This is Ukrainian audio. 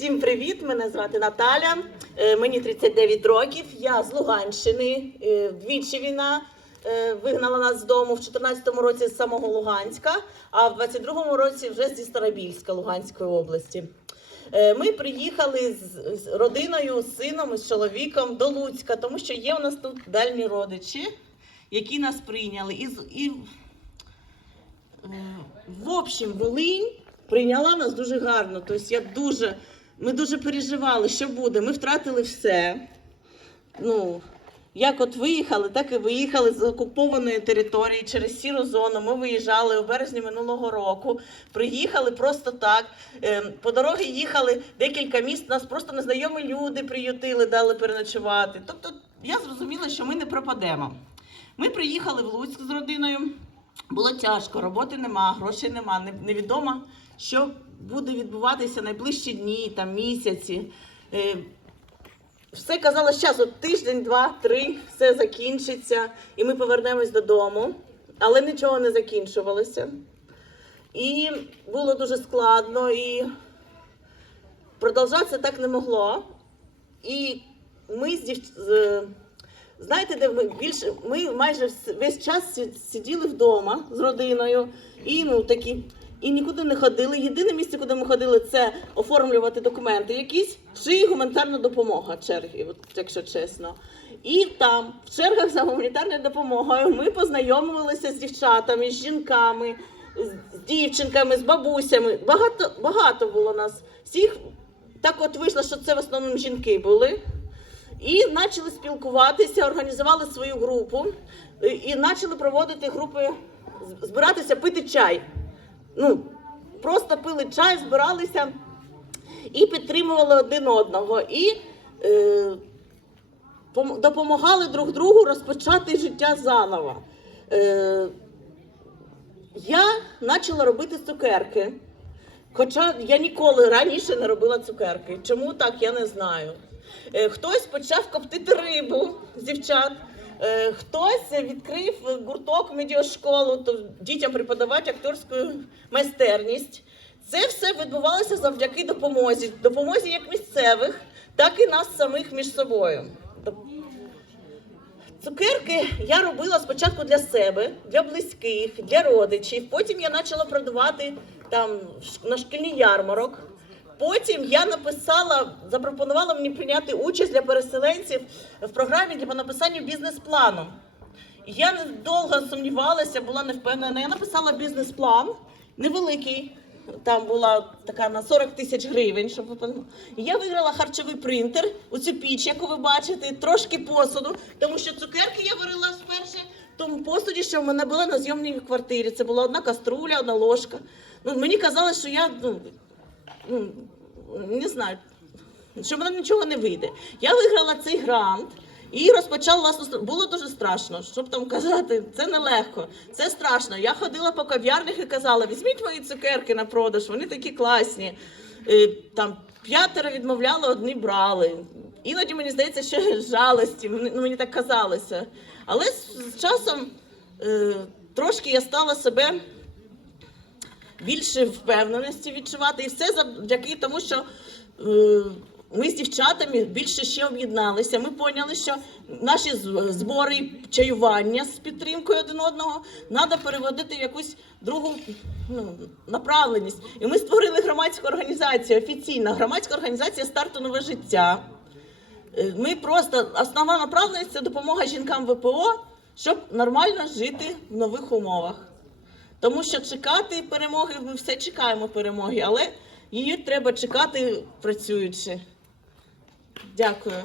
Всім привіт! Мене звати Наталя. Е, Мені 39 років. Я з Луганщини. Е, Двічі війна е, вигнала нас з дому в 14-му році з самого Луганська, а в 22-му році вже зі Старобільська Луганської області. Е, Ми приїхали з, родиною, з сином з чоловіком до Луцька, тому що є у нас тут дальні родичі, які нас прийняли. І, і Е, в общем, Волинь прийняла нас дуже гарно. Тобто я дуже, ми дуже переживали, що буде. Ми втратили все. Ну, як от виїхали, так і виїхали з окупованої території через сіру зону. Ми виїжджали у березні минулого року. Приїхали просто так. Е, По дорогі їхали декілька міст. Нас просто незнайомі люди приютили, дали переночувати. Тобто я зрозуміла, що ми не пропадемо. Ми приїхали в Луцьк з родиною. Було тяжко, роботи нема, грошей нема. Невідомо, що буде відбуватися найближчі дні, там місяці. Е, Все казало, що от тиждень, два, три, все закінчиться, і ми повернемось додому. Але нічого не закінчувалося. І було дуже складно, і продовжатися так не могло. І ми з дів... знаєте, де ми більше ми майже весь час сиділи вдома з родиною і ну такі. І нікуди не ходили. Єдине місце, куди ми ходили, це оформлювати документи якісь, чи гуманітарна допомога черги, от, якщо чесно. І там, в чергах за гуманітарною допомогою, ми познайомилися з дівчатами, з жінками, з дівчинками, з бабусями. Багато, багато було нас. Всіх так от вийшло, що це в основному жінки були. І почали спілкуватися, організували свою групу і- і почали проводити групи, збиратися пити чай. Ну, просто пили чай, збиралися і підтримували один одного. І е, допомагали друг другу розпочати життя заново. Е, я почала робити цукерки. Хоча я ніколи раніше не робила цукерки. Чому так, я не знаю. Е, Хтось почав коптити рибу з дівчат, е, хтось відкрив гурток медіашколу, то дітям преподавати акторську майстерність. Це все відбувалося завдяки допомозі. Допомозі як місцевих, так і нас самих між собою. Цукерки я робила спочатку для себе, для близьких, для родичів. Потім я почала продавати там на шкільний ярмарок. Потім я написала, запропонувала мені прийняти участь для переселенців в програмі для написання бізнес-плану. Я недовго сумнівалася, була не впевнена. Я написала бізнес-план невеликий. Там була така на 40 тисяч гривень, щоб. Я виграла харчовий принтер, у цю піч, яку ви бачите, трошки посуду, тому що цукерки я варила спершу в тому посуді, що в мене була на зйомній квартирі. Це була одна каструля, одна ложка. Ну, мені казали, що я ну, не знаю, що в мене нічого не вийде. Я виграла цей грант і розпочала власну Було дуже страшно, щоб там казати, це нелегко, це страшно. Я ходила по кав'ярнях і казала: візьміть мої цукерки на продаж, вони такі класні. Е, Там п'ятеро відмовляли, одні брали. Іноді мені здається, що жалості, мені, ну, мені так казалося. Але з часом е, трошки я стала себе більше впевненості відчувати. І все завдяки тому, що е, ми з дівчатами більше ще об'єдналися. Ми поняли, що наші збори, чаювання з підтримкою один одного треба переводити в якусь другу ну, направленість. І ми створили громадську організацію, офіційна громадська організація старту нове життя. Е, Ми просто основна направленість це допомога жінкам ВПО, щоб нормально жити в нових умовах. Тому що чекати перемоги, ми все чекаємо перемоги, але її треба чекати працюючи. Дякую.